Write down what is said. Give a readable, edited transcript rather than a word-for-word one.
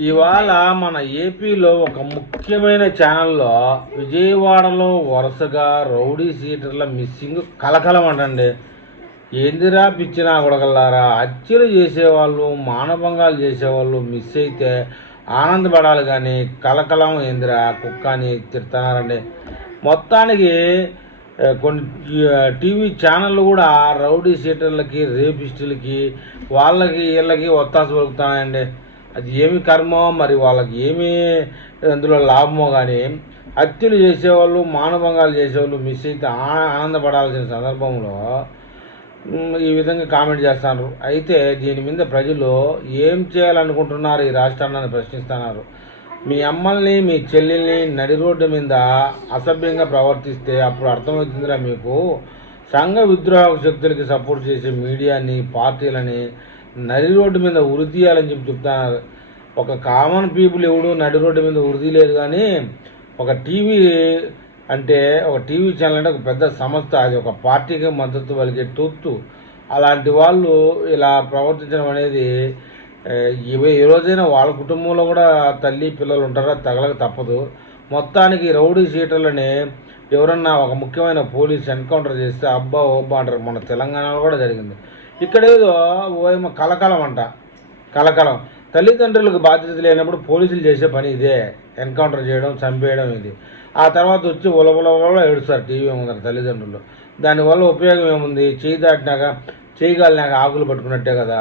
ఇవాళ మన ఏపీలో ఒక ముఖ్యమైన ఛానల్లో విజయవాడలో వరుసగా రౌడీ సీటర్ల మిస్సింగ్ కలకలం అంటండి. ఏందిరా పిచ్చినా కొడగల్లారా, హత్యలు చేసేవాళ్ళు మానభంగాలు చేసేవాళ్ళు మిస్ అయితే ఆనందపడాలి కానీ కలకలం ఏందిరా కుక్క అని తిడుతున్నారండి. మొత్తానికి కొన్ని టీవీ ఛానళ్ళు కూడా రౌడీ సీటర్లకి రేపిస్టులకి వాళ్ళకి వీళ్ళకి ఒత్తాసు పలుకుతున్నాయండి. అది ఏమి కర్మో మరి వాళ్ళకి ఏమి అందులో లాభమో కానీ హత్యలు చేసేవాళ్ళు మానభంగాలు చేసేవాళ్ళు మిస్ అయితే ఆనందపడాల్సిన సందర్భంలో ఈ విధంగా కామెంట్ చేస్తున్నారు. అయితే దీని మీద ప్రజలు ఏం చేయాలనుకుంటున్నారు ఈ రాష్ట్రాన్ని ప్రశ్నిస్తున్నారు. మీ అమ్మల్ని మీ చెల్లెల్ని నడి రోడ్డు మీద అసభ్యంగా ప్రవర్తిస్తే అప్పుడు అర్థమవుతుందిరా మీకు. సంఘ విద్రోహ శక్తులకి సపోర్ట్ చేసే మీడియాని పార్టీలని నడి రోడ్డు మీద ఉరి తీయాలని చెప్తున్నారు. ఒక కామన్ పీపుల్ ఎవడు నడి రోడ్డు మీద ఉరిది లేదు కానీ ఒక టీవీ అంటే ఒక టీవీ ఛానల్ అంటే ఒక పెద్ద సంస్థ, అది ఒక పార్టీకి మద్దతు పలికే తొత్తు. అలాంటి వాళ్ళు ఇలా ప్రవర్తించడం అనేది ఏ రోజైనా వాళ్ళ కుటుంబంలో కూడా తల్లి పిల్లలు ఉంటారా, తగలక తప్పదు. మొత్తానికి రౌడీ సీటర్లని ఎవరన్నా ఒక ముఖ్యమైన పోలీస్ ఎన్కౌంటర్ చేస్తే అబ్బా ఓబ్బా అంటారు. మన తెలంగాణలో కూడా జరిగింది. ఇక్కడేదో ఓ కలకలం అంట, కలకలం. తల్లిదండ్రులకు బాధ్యత లేనప్పుడు పోలీసులు చేసే పని ఇదే, ఎన్కౌంటర్ చేయడం, చంపేయడం. ఇది ఆ తర్వాత వచ్చి ఉలబుల ఏడుస్తారు టీవీ ముందర తల్లిదండ్రులు. దానివల్ల ఉపయోగం ఏముంది? చేయి దాటినాక చేయి కాలినాక ఆకులు పట్టుకున్నట్టే కదా.